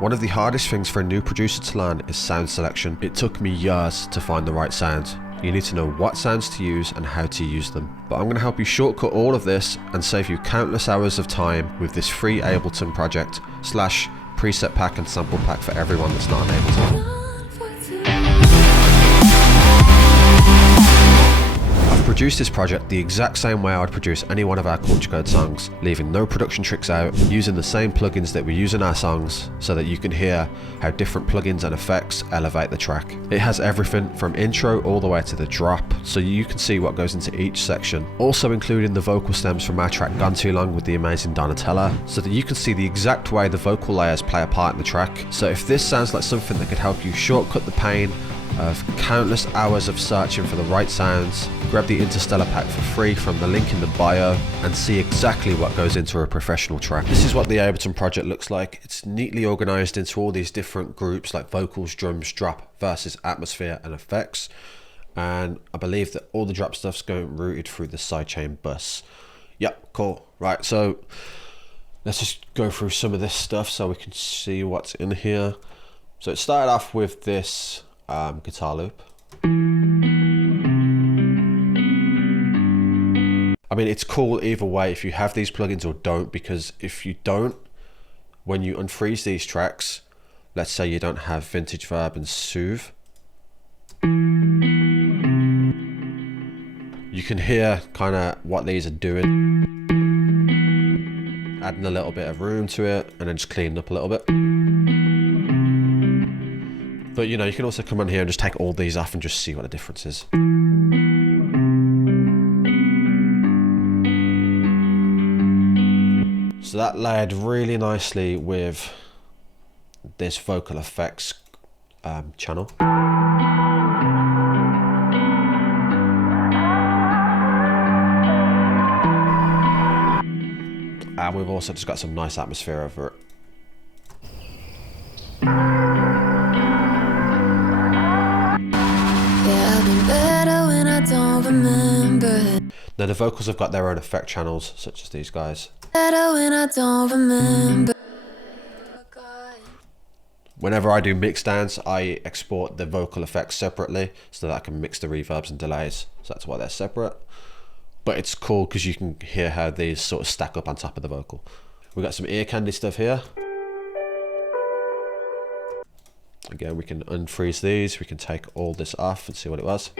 One of the hardest things for a new producer to learn is sound selection. It took me years to find the right sound. You need to know what sounds to use and how to use them. But I'm going to help you shortcut all of this and save you countless hours of time with this free Ableton project / preset pack and sample pack for everyone that's not an Ableton. I've produced this project the exact same way I'd produce any one of our culture code songs, leaving no production tricks out, using the same plugins that we use in our songs so that you can hear how different plugins and effects elevate the track. It has everything from intro all the way to the drop, so you can see what goes into each section, also including the vocal stems from our track Gone Too Long with the amazing Donatella, so that you can see the exact way the vocal layers play a part in the track. So if this sounds like something that could help you shortcut the pain of countless hours of searching for the right sounds, grab the Interstellar pack for free from the link in the bio and see exactly what goes into a professional track. This is what the Ableton project looks like. It's neatly organized into all these different groups like vocals, drums, drop, verses, atmosphere and effects. And I believe that all the drop stuff's going routed through the sidechain bus. Yep, cool. Right, so let's just go through some of this stuff so we can see what's in here. So it started off with this guitar loop. I mean, it's cool either way if you have these plugins or don't, because if you don't, when you unfreeze these tracks, let's say you don't have Vintage Verb and Soothe, you can hear kind of what these are doing, adding a little bit of room to it and then just cleaning up a little bit. But you know, you can also come on here and just take all these off and just see what the difference is. So that layered really nicely with this vocal effects channel. And we've also just got some nice atmosphere over it. Now the vocals have got their own effect channels, such as these guys. Whenever I do mix downs, I export the vocal effects separately so that I can mix the reverbs and delays. So that's why they're separate. But it's cool because you can hear how these sort of stack up on top of the vocal. We've got some ear candy stuff here. Again, we can unfreeze these. We can take all this off and see what it was.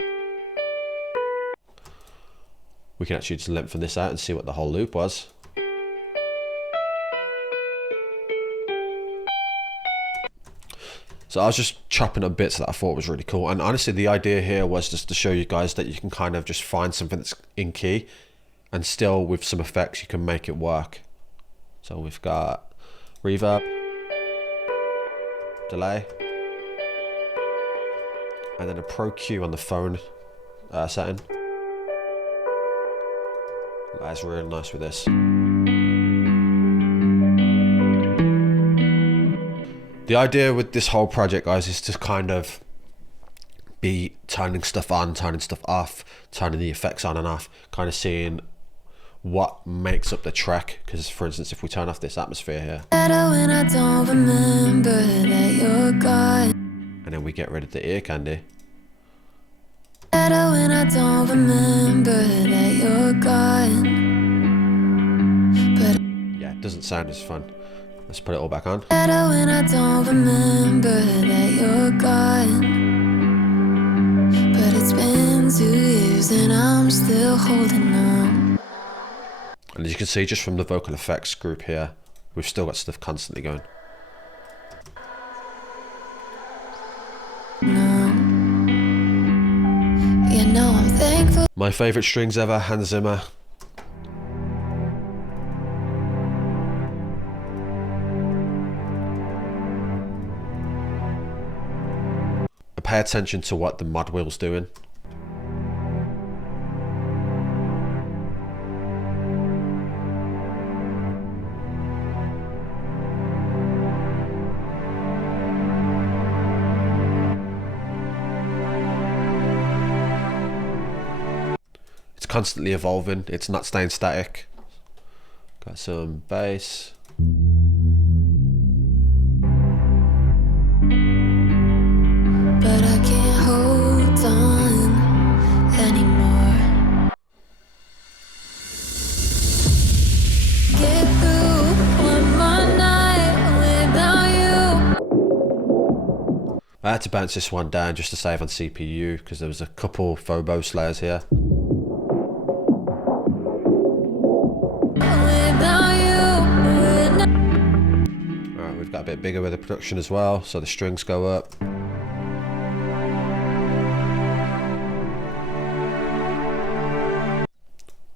We can actually just lengthen this out and see what the whole loop was. So I was just chopping up bits that I thought was really cool. And honestly, the idea here was just to show you guys that you can kind of just find something that's in key and still with some effects, you can make it work. So we've got reverb, delay, and then a Pro Q on the phone setting. That's really nice with this. The idea with this whole project, guys, is to kind of be turning stuff on, turning stuff off, turning the effects on and off, kind of seeing what makes up the track. Because, for instance, if we turn off this atmosphere here, and then we get rid of the ear candy, when I don't remember that you're gone. But yeah, it doesn't sound as fun. Let's put it all back on. when I don't remember that you're gone. But it's been 2 years and I'm still holding on. And as you can see, just from the vocal effects group here, we've still got stuff constantly going. You know I'm thankful. My favourite strings ever, Hans Zimmer. Pay attention to what the mod wheel's doing. It's constantly evolving, it's not staying static. Got some bass. I had to bounce this one down just to save on CPU because there was a couple phobos layers here. Alright, we've got a bit bigger with the production as well, so the strings go up.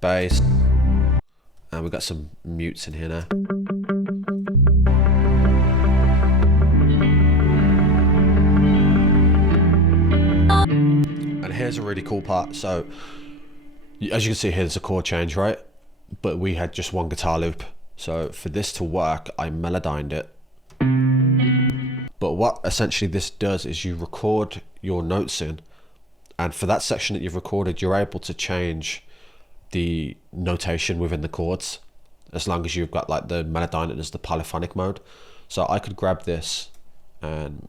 Bass. And we've got some mutes in here now. And here's a really cool part. So, as you can see here, there's a chord change, right? But we had just one guitar loop. So for this to work, I melodined it. But what essentially this does is you record your notes in, and for that section that you've recorded, you're able to change the notation within the chords as long as you've got like the melodine as the polyphonic mode. So I could grab this and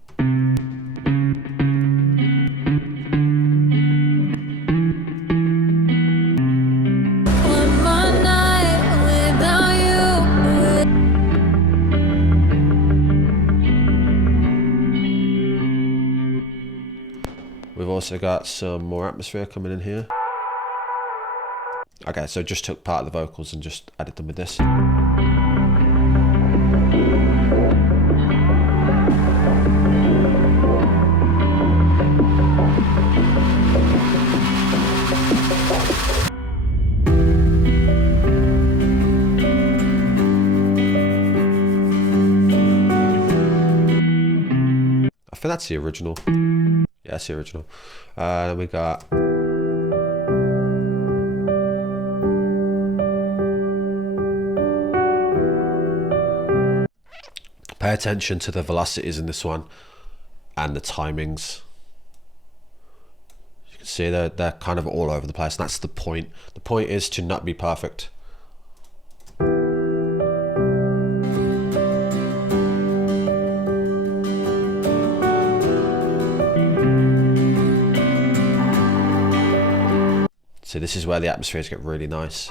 we've also got some more atmosphere coming in here. Okay, so just took part of the vocals and just added them with this. I think that's the original. Yeah, that's the original. Then we got pay attention to the velocities in this one and the timings. You can see they're kind of all over the place, and that's the point. The point is to not be perfect. So this is where the atmospheres get really nice.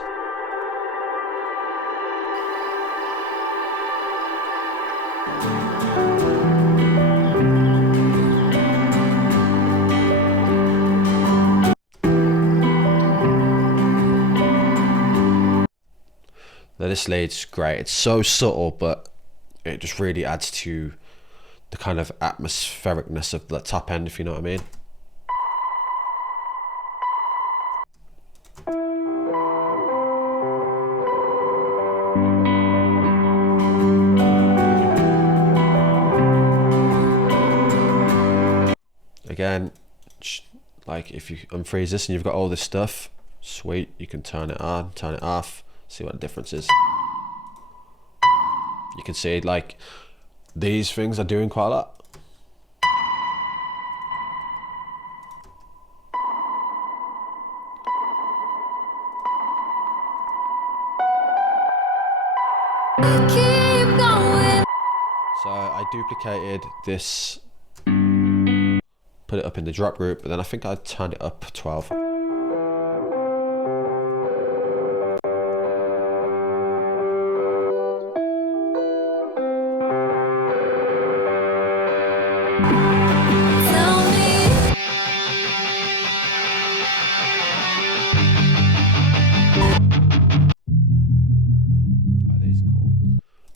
Now this lead's great. It's so subtle, but it just really adds to the kind of atmosphericness of the top end, if you know what I mean. Again, like if you unfreeze this and you've got all this stuff, sweet, you can turn it on, turn it off, see what the difference is. You can see like these things are doing quite a lot. So I duplicated this, put it up in the drop group, but then I think I turned it up 12.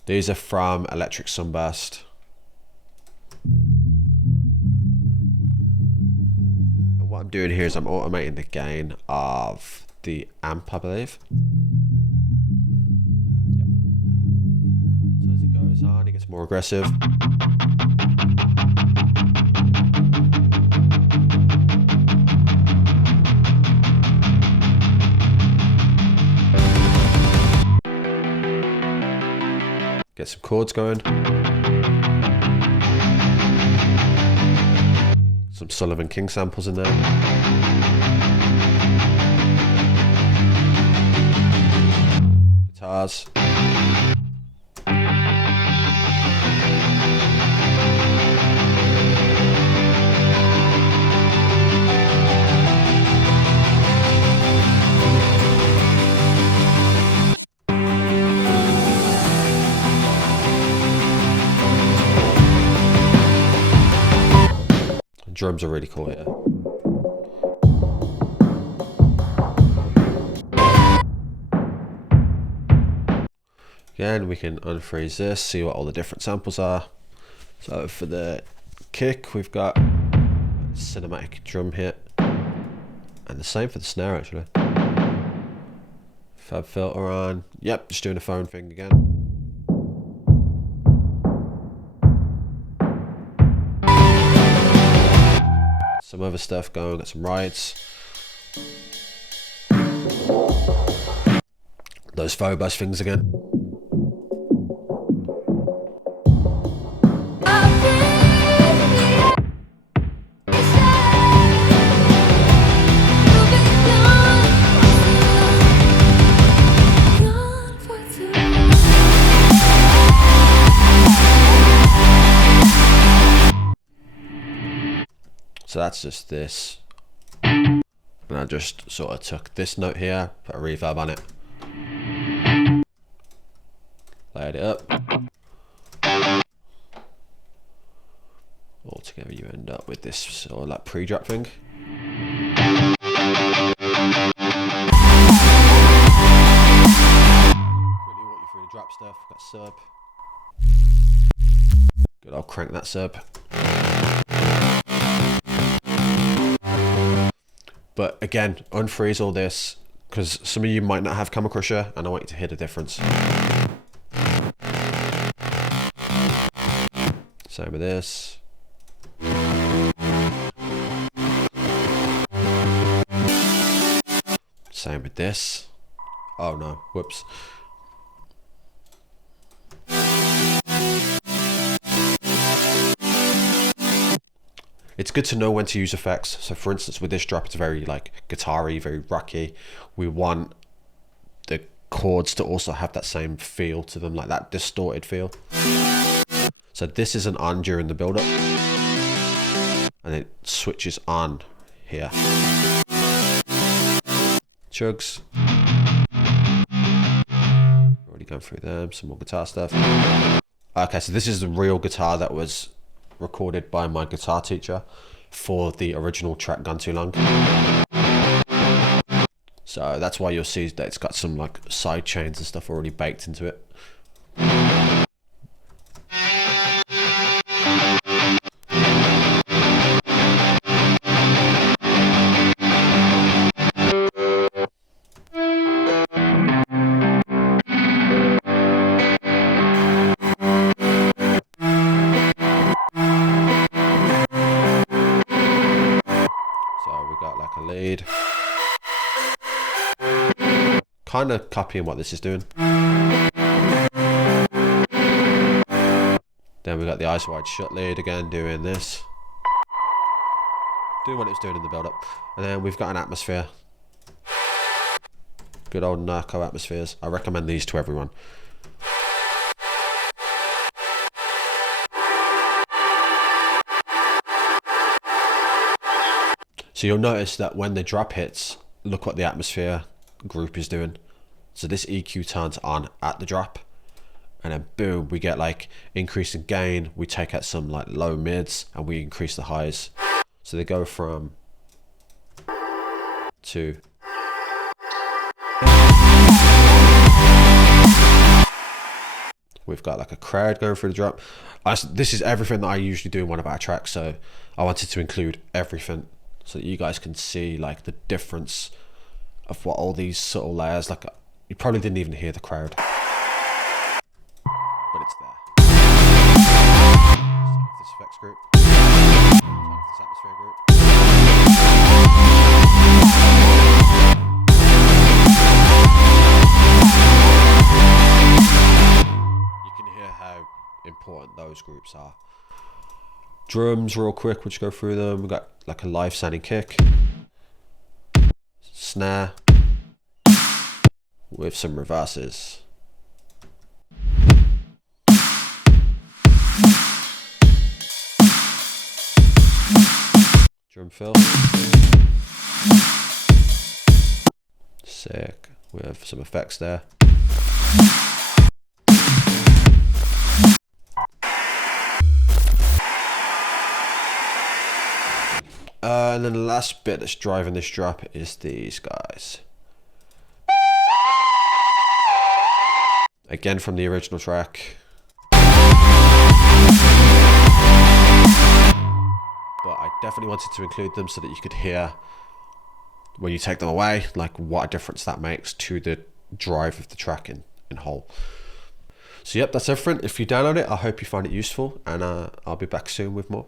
These are from Electric Sunburst. And what I'm doing here is I'm automating the gain of the amp, I believe. Yep. So as it goes on, it gets more aggressive. Get some chords going. Some Sullivan King samples in there. Guitars. Drums are really cool here. Again, we can unfreeze this, see what all the different samples are. So for the kick, we've got cinematic drum hit, and the same for the snare actually. Fab filter on. Yep, just doing a phone thing again. Some other stuff going, got some rides. Those faux bus things again. So that's just this. And I just sort of took this note here, put a reverb on it. Layered it up. All together you end up with this sort of like pre-drop thing. Quickly walk you through the drop stuff. Got sub. Good, I'll crank that sub. But again, unfreeze all this, because some of you might not have Camera Crusher, and I want you to hear the difference. Same with this. Same with this. Oh no, whoops. It's good to know when to use effects. So for instance, with this drop, it's very like guitar-y, very rocky. We want the chords to also have that same feel to them, like that distorted feel. So this isn't on during the build-up, and it switches on here. Chugs. Already gone through them, some more guitar stuff. Okay, so this is the real guitar that was recorded by my guitar teacher for the original track Gone Too Long. So that's why you'll see that it's got some like side chains and stuff already baked into it. Lead. Kind of copying what this is doing. Then we got the Eyes Wide Shut lead again, doing this. Doing what it was doing in the build-up. And then we've got an atmosphere. Good old narco atmospheres. I recommend these to everyone. So you'll notice that when the drop hits, look what the atmosphere group is doing. So this EQ turns on at the drop, and then boom, we get like increase in gain. We take out some like low mids and we increase the highs. So they go from to. We've got like a crowd going through the drop. This is everything that I usually do in one of our tracks, so I wanted to include everything, so that you guys can see like the difference of what all these subtle layers, like you probably didn't even hear the crowd, but it's there. This effects group, this atmosphere group. You can hear how important those groups are. Drums real quick, we'll just go through them. We've got like a live sounding kick, snare with some reverses. Drum fill. Sick. We have some effects there. And then the last bit that's driving this drop is these guys. Again from the original track. But I definitely wanted to include them so that you could hear when you take them away, like what a difference that makes to the drive of the track in whole. So yep, that's everything. If you download it, I hope you find it useful, and I'll be back soon with more.